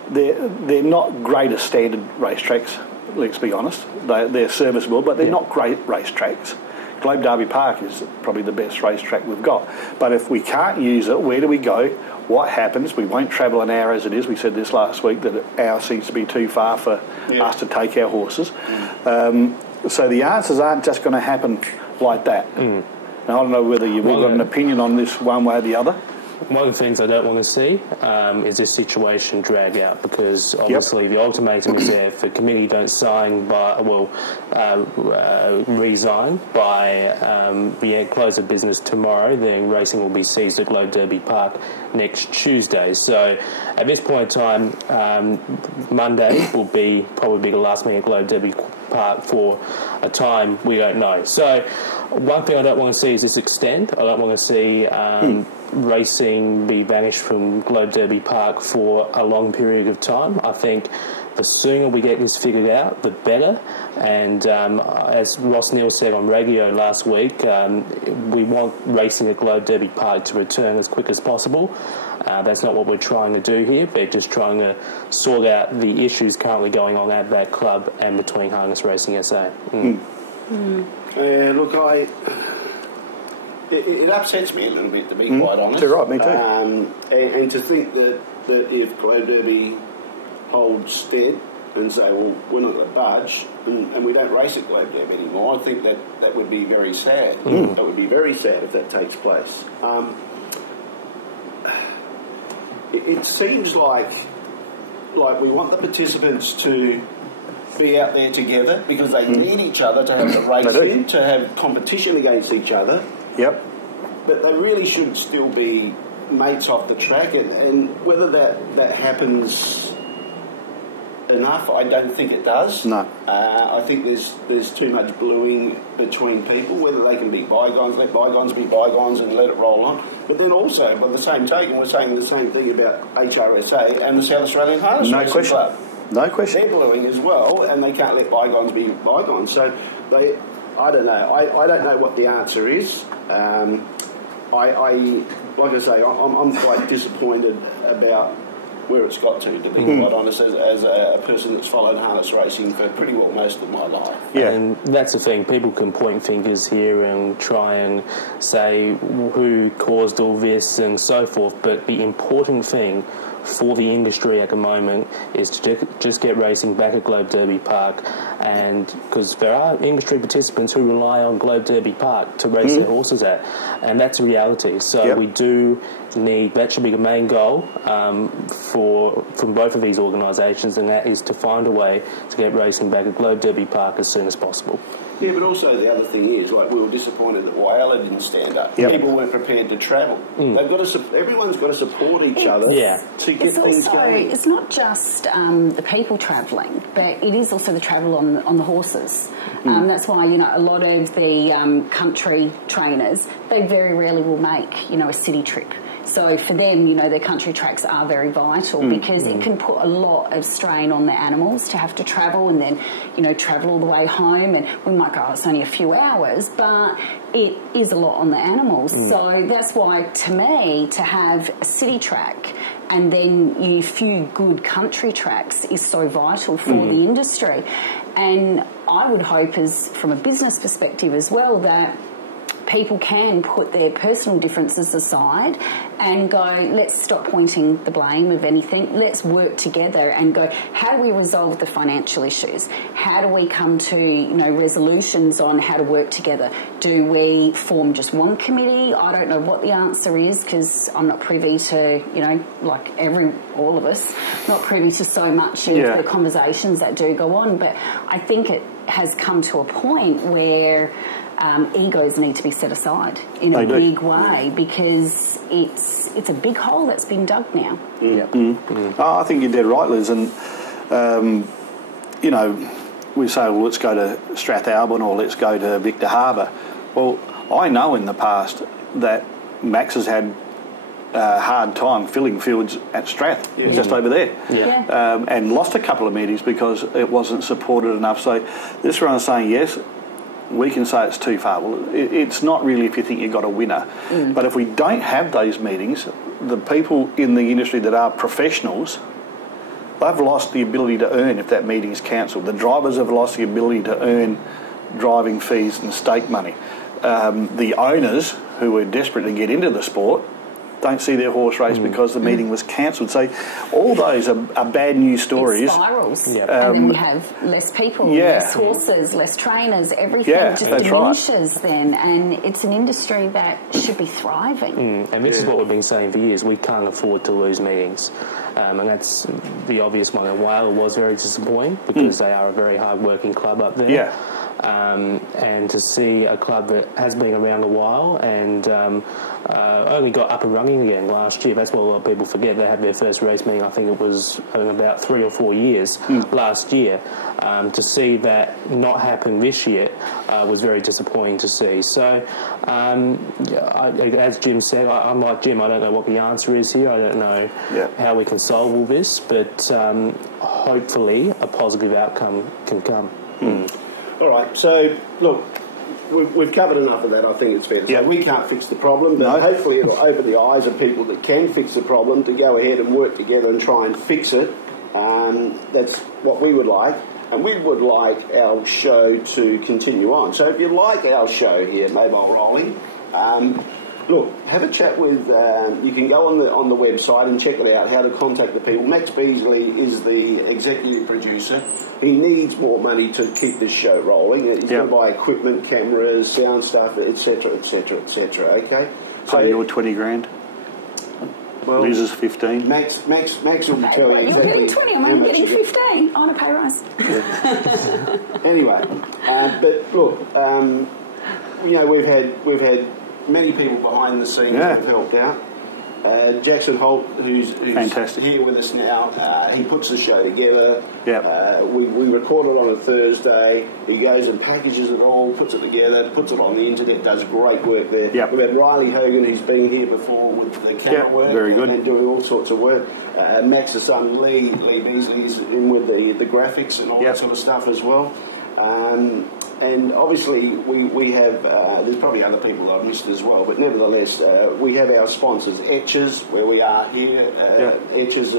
they're not great standard racetracks. Let's be honest. They're serviceable, but they're not great racetracks. Globe Derby Park is probably the best racetrack we've got. But if we can't use it, where do we go? What happens? We won't travel an hour as it is. We said this last week that an hour seems to be too far for us to take our horses. So the answers aren't just going to happen like that. Now, I don't know whether you've got an opinion on this one way or the other. One of the things I don't want to see is this situation drag out, because obviously the ultimatum is there. If the committee don't sign resign by the close of business tomorrow, then racing will be seized at Globe Derby Park next Tuesday. So at this point in time, Monday will probably be the last meeting at Globe Derby Park for a time we don't know. So one thing I don't want to see is this extend. I don't want to see racing be banished from Globe Derby Park for a long period of time. I think the sooner we get this figured out, the better. And as Ross Neal said on radio last week, we want racing at Globe Derby Park to return as quick as possible. That's not what we're trying to do here. We're just trying to sort out the issues currently going on at that club and between Harness Racing SA. Look, it upsets me a little bit, to be quite honest. You're right, me too. And to think that if Globe Derby holds stead and say, well, we're not going to budge, and we don't race at Globe Derby anymore, I think that would be very sad. That would be very sad if that takes place. It seems like we want the participants to be out there together because they need each other to have the race in, to have competition against each other. Yep. But they really should still be mates off the track, and whether that happens enough, I don't think it does. No. I think there's too much bluing between people. Whether they can be bygones, let bygones be bygones and let it roll on. But then also, by the same token, we're saying the same thing about HRSA and the South Australian Harness Racing Club. No question. They're bluing as well, and they can't let bygones be bygones. So I don't know. I don't know what the answer is. Like I say, I'm quite disappointed about where it's got to be quite honest, as a person that's followed harness racing for pretty well most of my life. Yeah, and that's the thing. People can point fingers here and try and say who caused all this and so forth, but the important thing for the industry at the moment is to just get racing back at Globe Derby Park, and because there are industry participants who rely on Globe Derby Park to race their horses at, and that's a reality. So we do need, that should be the main goal from both of these organisations, and that is to find a way to get racing back at Globe Derby Park as soon as possible. Yeah, but also the other thing is, like, we were disappointed that Whyalla didn't stand up. People weren't prepared to travel. They've got to. Everyone's got to support each other to get things going. It's not just the people travelling, but it is also the travel on the horses. That's why, you know, a lot of the country trainers, they very rarely will make, you know, a city trip. So for them, you know, their country tracks are very vital because it can put a lot of strain on their animals to have to travel and then, you know, travel all the way home. And we might go, oh, it's only a few hours, but it is a lot on the animals. So that's why, to me, to have a city track and then a few good country tracks is so vital for the industry. And I would hope, as from a business perspective as well, that people can put their personal differences aside and go, let's stop pointing the blame of anything. Let's work together and go, how do we resolve the financial issues? How do we come to, you know, resolutions on how to work together? Do we form just one committee? I don't know what the answer is because I'm not privy to, you know, like all of us, not privy to so much of the conversations that do go on. But I think it has come to a point where egos need to be set aside in a big way because it's a big hole that's been dug now. I think you're dead right, Liz. And, you know, we say, well, let's go to Strathalbyn or let's go to Victor Harbour. Well, I know in the past that Max has had a hard time filling fields at Strath, just over there, and lost a couple of meetings because it wasn't supported enough. So this one is saying, yes, we can say it's too far. Well, it's not really if you think you've got a winner. But if we don't have those meetings, the people in the industry that are professionals, they've lost the ability to earn if that meeting is cancelled. The drivers have lost the ability to earn driving fees and stake money. The owners, who are desperate to get into the sport, don't see their horse race because the meeting was cancelled. So all those are bad news stories. It spirals. And then you have less people, less horses, less trainers, everything just diminishes then. And it's an industry that should be thriving. And this is what we've been saying for years. We can't afford to lose meetings. And that's the obvious one. And Whyalla was very disappointing because they are a very hard-working club up there. And to see a club that has been around a while and only got up and running again last year. That's what a lot of people forget. They had their first race meeting, I think it was in about 3 or 4 years last year. To see that not happen this year was very disappointing to see. So, as Jim said, I'm like Jim, I don't know what the answer is here. I don't know how we can solve all this, but hopefully a positive outcome can come. All right, so look, we've covered enough of that. I think it's fair to say we can't fix the problem, but hopefully it'll open the eyes of people that can fix the problem to go ahead and work together and try and fix it. That's what we would like, and we would like our show to continue on. So if you like our show here, Mobile Rolling, Look, have a chat with. You can go on the website and check it out. How to contact the people. Max Beasley is the executive producer. He needs more money to keep this show rolling. He's going to buy equipment, cameras, sound stuff, etc., etc., etc. Okay. So pay your 20 grand. Well, loses 15. Max will be telling you're getting 20. I'm getting 15 on a pay rise. Anyway, but look, we've had many people behind the scenes who've helped out. Jackson Holt, who's fantastic, here with us now, he puts the show together. Yep. We record it on a Thursday. He goes and packages it all, puts it together, puts it on the internet, does great work there. Yep. We've had Riley Hogan, who's been here before with the camera work, very good, and doing all sorts of work. Max's son Lee Beasley's in with the graphics and all that sort of stuff as well. And obviously we have, there's probably other people I've missed as well, but nevertheless, we have our sponsors, Etches, where we are here, Etches,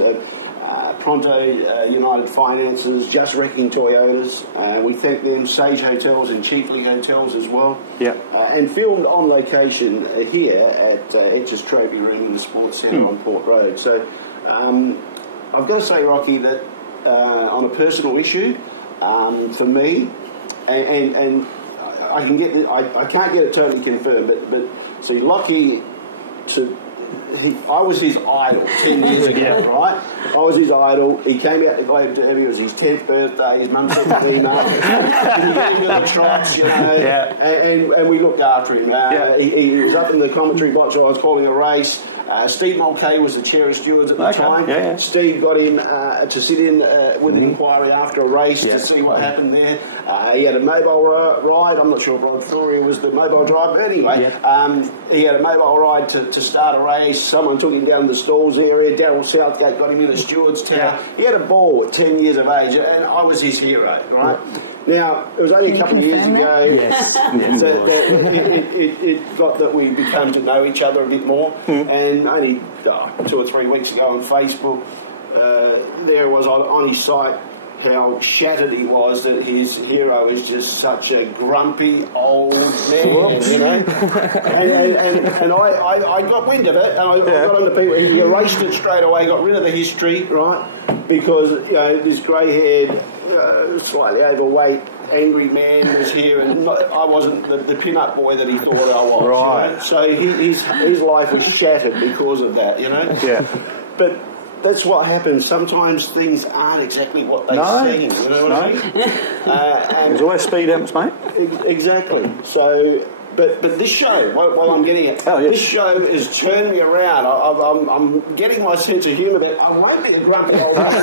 Pronto, United Finances, Just Wrecking Toyotas. We thank them, Sage Hotels and Chiefly Hotels as well. And filmed on location here at Etches Trophy Room in the Sportscentre on Port Road. So I've got to say, Rocky, that on a personal issue, for me, and I can get it, I can't get it totally confirmed, but see, Lachie, I was his idol 10 years ago, right? I was his idol. He came out to Globe Derby. It was his 10th birthday. His mum sent an email. Can you get him to the trots, and we looked after him. He was up in the commentary box while I was calling a race. Steve Mulcahy was the chair of stewards at the time. Steve got him to sit in with an inquiry after a race to see what happened there. He had a mobile ride. I'm not sure if Rod Floria was the mobile driver, but anyway, he had a mobile ride to start a race. Someone took him down to the stalls area. Darryl Southgate got him in a steward's tower. He had a ball at 10 years of age, and I was his hero, right? Now, it was only a couple of years ago that it got that we became to know each other a bit more, and only 2 or 3 weeks ago on Facebook, there was on his site how shattered he was that his hero is just such a grumpy old man, and I got wind of it, and I got on to people. He erased it straight away, got rid of the history, right? Because this grey-haired, slightly overweight, angry man was here, and I wasn't the pin-up boy that he thought I was. Right. So his life was shattered because of that, But that's what happens. Sometimes things aren't exactly what they seem. You know what I mean? There's always speed bumps, mate. Exactly. So. But this show, while I'm getting it, this show has turned me around. I'm getting my sense of humour that I won't be a grumpy old man.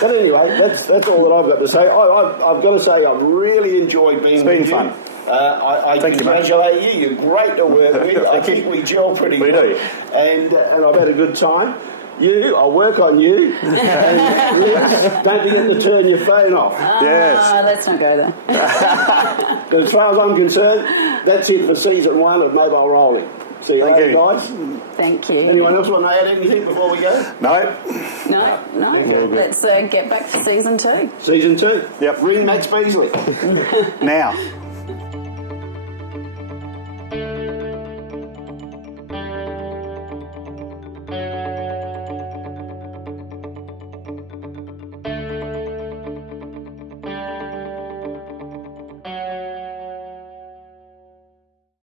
But anyway, that's all that I've got to say. I've got to say I've really enjoyed being with you. It's been fun. I congratulate you. You're great to work with. I think we gel pretty well. We do. And I've had a good time. I'll work on you. And Liz, don't forget to turn your phone off. Let's not go there. As far as I'm concerned, that's it for season 1 of Mobile Rolling. See you later, guys. Thank you. Anyone else want to add anything before we go? No. Let's get back to season 2. Season 2. Yep. Ring Max Beasley. Now.